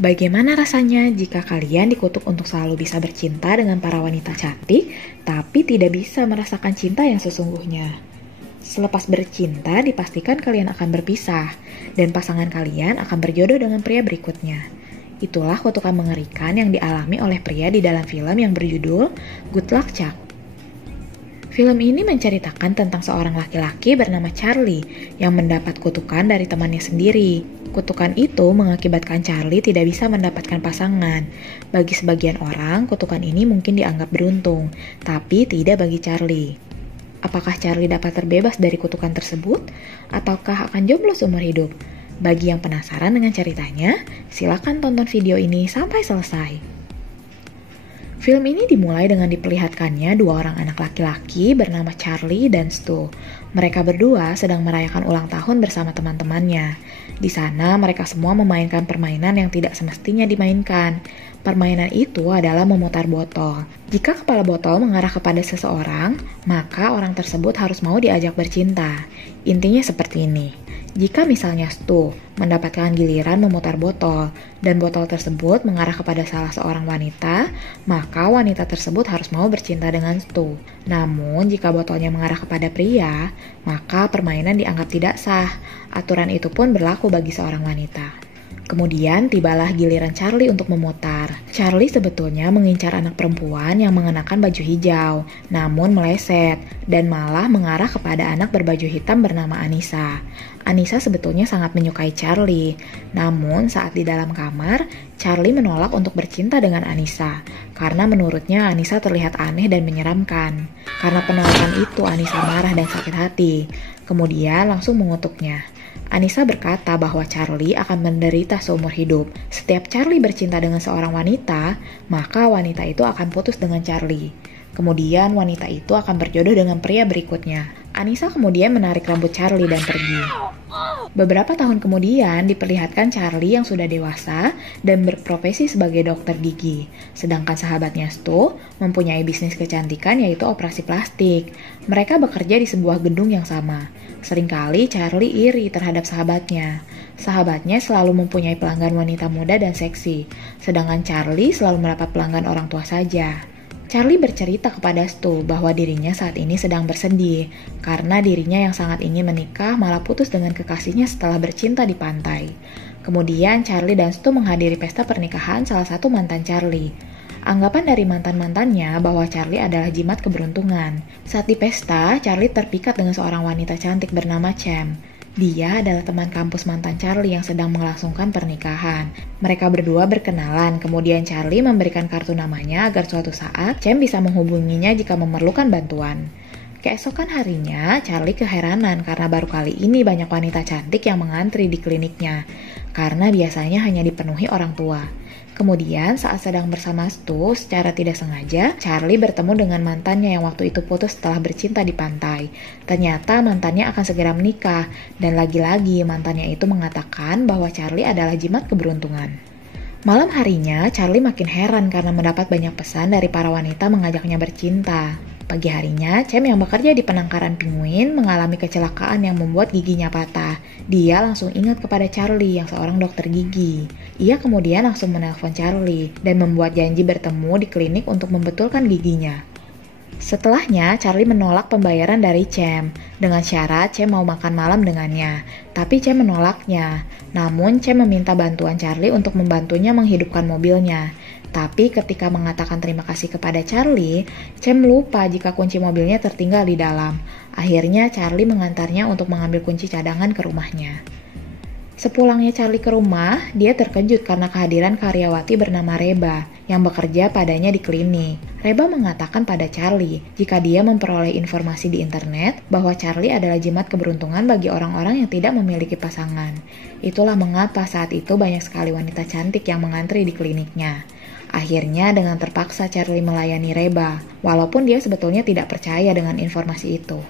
Bagaimana rasanya jika kalian dikutuk untuk selalu bisa bercinta dengan para wanita cantik, tapi tidak bisa merasakan cinta yang sesungguhnya? Selepas bercinta, dipastikan kalian akan berpisah, dan pasangan kalian akan berjodoh dengan pria berikutnya. Itulah kutukan mengerikan yang dialami oleh pria di dalam film yang berjudul Good Luck Chuck. Film ini menceritakan tentang seorang laki-laki bernama Charlie yang mendapat kutukan dari temannya sendiri. Kutukan itu mengakibatkan Charlie tidak bisa mendapatkan pasangan. Bagi sebagian orang, kutukan ini mungkin dianggap beruntung, tapi tidak bagi Charlie. Apakah Charlie dapat terbebas dari kutukan tersebut? Ataukah akan jomblo seumur hidup? Bagi yang penasaran dengan ceritanya, silakan tonton video ini sampai selesai. Film ini dimulai dengan diperlihatkannya dua orang anak laki-laki bernama Charlie dan Stu. Mereka berdua sedang merayakan ulang tahun bersama teman-temannya. Di sana mereka semua memainkan permainan yang tidak semestinya dimainkan. Permainan itu adalah memutar botol. Jika kepala botol mengarah kepada seseorang, maka orang tersebut harus mau diajak bercinta. Intinya seperti ini. Jika misalnya Stu mendapatkan giliran memutar botol, dan botol tersebut mengarah kepada salah seorang wanita, maka wanita tersebut harus mau bercinta dengan Stu. Namun, jika botolnya mengarah kepada pria, maka permainan dianggap tidak sah. Aturan itu pun berlaku bagi seorang wanita. Kemudian tibalah giliran Charlie untuk memutar. Charlie sebetulnya mengincar anak perempuan yang mengenakan baju hijau, namun meleset dan malah mengarah kepada anak berbaju hitam bernama Anissa. Anissa sebetulnya sangat menyukai Charlie, namun saat di dalam kamar, Charlie menolak untuk bercinta dengan Anissa karena menurutnya Anissa terlihat aneh dan menyeramkan. Karena penolakan itu, Anissa marah dan sakit hati. Kemudian langsung mengutuknya. Anissa berkata bahwa Charlie akan menderita seumur hidup. Setiap Charlie bercinta dengan seorang wanita, maka wanita itu akan putus dengan Charlie. Kemudian wanita itu akan berjodoh dengan pria berikutnya. Anissa kemudian menarik rambut Charlie dan pergi. Beberapa tahun kemudian diperlihatkan Charlie yang sudah dewasa dan berprofesi sebagai dokter gigi. Sedangkan sahabatnya Stu mempunyai bisnis kecantikan yaitu operasi plastik. Mereka bekerja di sebuah gedung yang sama. Seringkali Charlie iri terhadap sahabatnya. Sahabatnya selalu mempunyai pelanggan wanita muda dan seksi, sedangkan Charlie selalu mendapat pelanggan orang tua saja. Charlie bercerita kepada Stu bahwa dirinya saat ini sedang bersedih karena dirinya yang sangat ingin menikah malah putus dengan kekasihnya setelah bercinta di pantai. Kemudian Charlie dan Stu menghadiri pesta pernikahan salah satu mantan Charlie. Anggapan dari mantan-mantannya bahwa Charlie adalah jimat keberuntungan. Saat di pesta, Charlie terpikat dengan seorang wanita cantik bernama Cem. Dia adalah teman kampus mantan Charlie yang sedang melangsungkan pernikahan. Mereka berdua berkenalan, kemudian Charlie memberikan kartu namanya agar suatu saat Cem bisa menghubunginya jika memerlukan bantuan. Keesokan harinya, Charlie keheranan karena baru kali ini banyak wanita cantik yang mengantri di kliniknya, karena biasanya hanya dipenuhi orang tua. Kemudian saat sedang bersama Stu, secara tidak sengaja, Charlie bertemu dengan mantannya yang waktu itu putus setelah bercinta di pantai. Ternyata mantannya akan segera menikah, dan lagi-lagi mantannya itu mengatakan bahwa Charlie adalah jimat keberuntungan. Malam harinya, Charlie makin heran karena mendapat banyak pesan dari para wanita mengajaknya bercinta. Pagi harinya, Cem yang bekerja di penangkaran penguin mengalami kecelakaan yang membuat giginya patah. Dia langsung ingat kepada Charlie yang seorang dokter gigi. Ia kemudian langsung menelpon Charlie dan membuat janji bertemu di klinik untuk membetulkan giginya. Setelahnya, Charlie menolak pembayaran dari Cem dengan syarat Cem mau makan malam dengannya. Tapi Cem menolaknya. Namun Cem meminta bantuan Charlie untuk membantunya menghidupkan mobilnya. Tapi ketika mengatakan terima kasih kepada Charlie, Cem lupa jika kunci mobilnya tertinggal di dalam. Akhirnya Charlie mengantarnya untuk mengambil kunci cadangan ke rumahnya. Sepulangnya Charlie ke rumah, dia terkejut karena kehadiran karyawati bernama Reba yang bekerja padanya di klinik. Reba mengatakan pada Charlie jika dia memperoleh informasi di internet bahwa Charlie adalah jimat keberuntungan bagi orang-orang yang tidak memiliki pasangan. Itulah mengapa saat itu banyak sekali wanita cantik yang mengantri di kliniknya. Akhirnya dengan terpaksa Charlie melayani Reba, walaupun dia sebetulnya tidak percaya dengan informasi itu.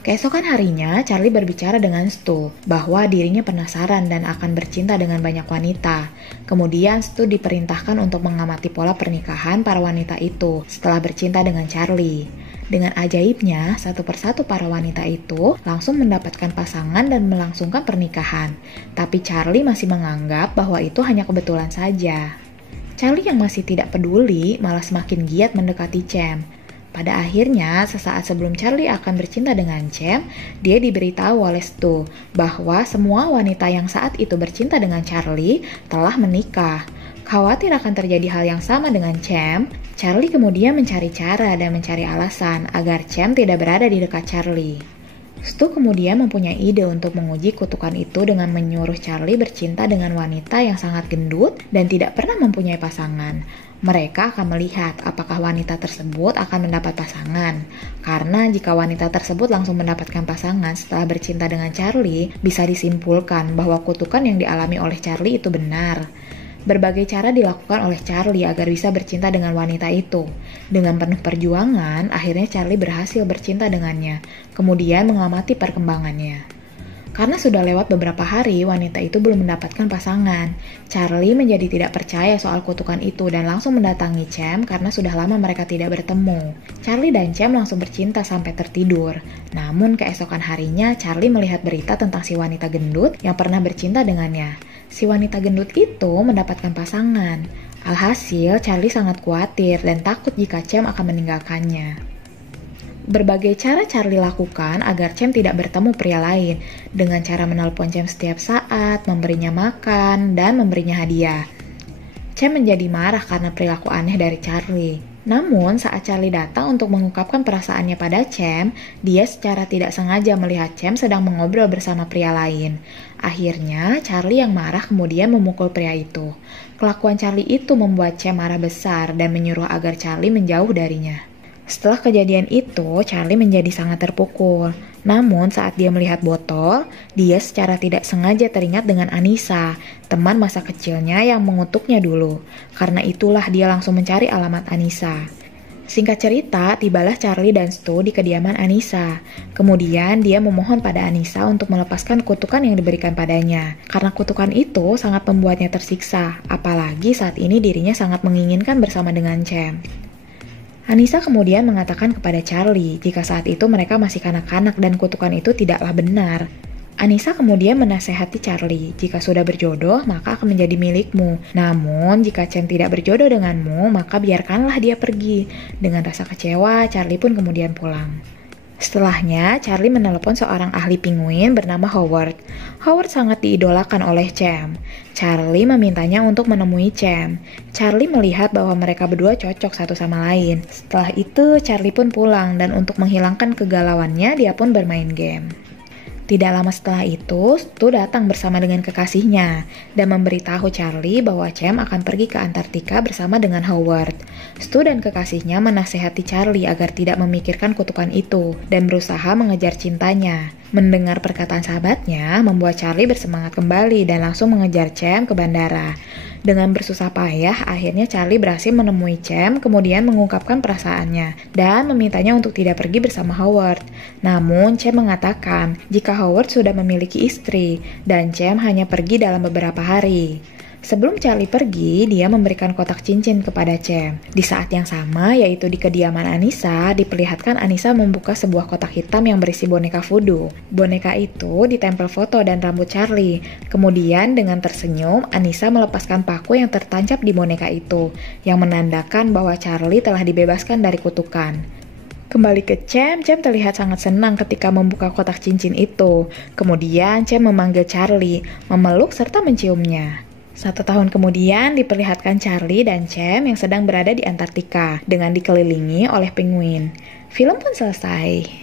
Keesokan harinya, Charlie berbicara dengan Stu bahwa dirinya penasaran dan akan bercinta dengan banyak wanita. Kemudian Stu diperintahkan untuk mengamati pola pernikahan para wanita itu setelah bercinta dengan Charlie. Dengan ajaibnya, satu persatu para wanita itu langsung mendapatkan pasangan dan melangsungkan pernikahan. Tapi Charlie masih menganggap bahwa itu hanya kebetulan saja. Charlie yang masih tidak peduli malah semakin giat mendekati Cem. Pada akhirnya, sesaat sebelum Charlie akan bercinta dengan Cem, dia diberitahu oleh Stu bahwa semua wanita yang saat itu bercinta dengan Charlie telah menikah. Khawatir akan terjadi hal yang sama dengan Cem, Charlie kemudian mencari cara dan mencari alasan agar Cem tidak berada di dekat Charlie. Stu kemudian mempunyai ide untuk menguji kutukan itu dengan menyuruh Charlie bercinta dengan wanita yang sangat gendut dan tidak pernah mempunyai pasangan. Mereka akan melihat apakah wanita tersebut akan mendapat pasangan. Karena jika wanita tersebut langsung mendapatkan pasangan setelah bercinta dengan Charlie, bisa disimpulkan bahwa kutukan yang dialami oleh Charlie itu benar. Berbagai cara dilakukan oleh Charlie agar bisa bercinta dengan wanita itu. Dengan penuh perjuangan, akhirnya Charlie berhasil bercinta dengannya, kemudian mengamati perkembangannya. Karena sudah lewat beberapa hari, wanita itu belum mendapatkan pasangan. Charlie menjadi tidak percaya soal kutukan itu dan langsung mendatangi Cem karena sudah lama mereka tidak bertemu. Charlie dan Cem langsung bercinta sampai tertidur. Namun keesokan harinya, Charlie melihat berita tentang si wanita gendut yang pernah bercinta dengannya. Si wanita gendut itu mendapatkan pasangan. Alhasil, Charlie sangat khawatir dan takut jika Cem akan meninggalkannya. Berbagai cara Charlie lakukan agar Cem tidak bertemu pria lain, dengan cara menelpon Cem setiap saat, memberinya makan, dan memberinya hadiah. Cem menjadi marah karena perilaku aneh dari Charlie. Namun, saat Charlie datang untuk mengungkapkan perasaannya pada Cem, dia secara tidak sengaja melihat Cem sedang mengobrol bersama pria lain. Akhirnya, Charlie yang marah kemudian memukul pria itu. Kelakuan Charlie itu membuat Cem marah besar dan menyuruh agar Charlie menjauh darinya. Setelah kejadian itu, Charlie menjadi sangat terpukul. Namun saat dia melihat botol, dia secara tidak sengaja teringat dengan Anissa, teman masa kecilnya yang mengutuknya dulu. Karena itulah dia langsung mencari alamat Anissa. Singkat cerita, tibalah Charlie dan Stu di kediaman Anissa. Kemudian dia memohon pada Anissa untuk melepaskan kutukan yang diberikan padanya. Karena kutukan itu sangat membuatnya tersiksa, apalagi saat ini dirinya sangat menginginkan bersama dengan Cem. Anissa kemudian mengatakan kepada Charlie jika saat itu mereka masih kanak-kanak dan kutukan itu tidaklah benar. Anissa kemudian menasehati Charlie, jika sudah berjodoh maka akan menjadi milikmu. Namun jika Cem tidak berjodoh denganmu maka biarkanlah dia pergi. Dengan rasa kecewa, Charlie pun kemudian pulang. Setelahnya, Charlie menelepon seorang ahli penguin bernama Howard. Howard sangat diidolakan oleh Cem. Charlie memintanya untuk menemui Cem. Charlie melihat bahwa mereka berdua cocok satu sama lain. Setelah itu, Charlie pun pulang dan untuk menghilangkan kegalauannya, dia pun bermain game. Tidak lama setelah itu, Stu datang bersama dengan kekasihnya dan memberitahu Charlie bahwa Cem akan pergi ke Antartika bersama dengan Howard. Stu dan kekasihnya menasehati Charlie agar tidak memikirkan kutukan itu dan berusaha mengejar cintanya. Mendengar perkataan sahabatnya, membuat Charlie bersemangat kembali dan langsung mengejar Cem ke bandara. Dengan bersusah payah, akhirnya Charlie berhasil menemui Cem, kemudian mengungkapkan perasaannya, dan memintanya untuk tidak pergi bersama Howard. Namun, Cem mengatakan jika Howard sudah memiliki istri, dan Cem hanya pergi dalam beberapa hari. Sebelum Charlie pergi, dia memberikan kotak cincin kepada Cem. Di saat yang sama, yaitu di kediaman Anissa, diperlihatkan Anissa membuka sebuah kotak hitam yang berisi boneka voodoo. Boneka itu ditempel foto dan rambut Charlie. Kemudian dengan tersenyum, Anissa melepaskan paku yang tertancap di boneka itu, yang menandakan bahwa Charlie telah dibebaskan dari kutukan. Kembali ke Cem terlihat sangat senang ketika membuka kotak cincin itu. Kemudian Cem memanggil Charlie, memeluk serta menciumnya. 1 tahun kemudian diperlihatkan Charlie dan Cem yang sedang berada di Antartika dengan dikelilingi oleh penguin. Film pun selesai.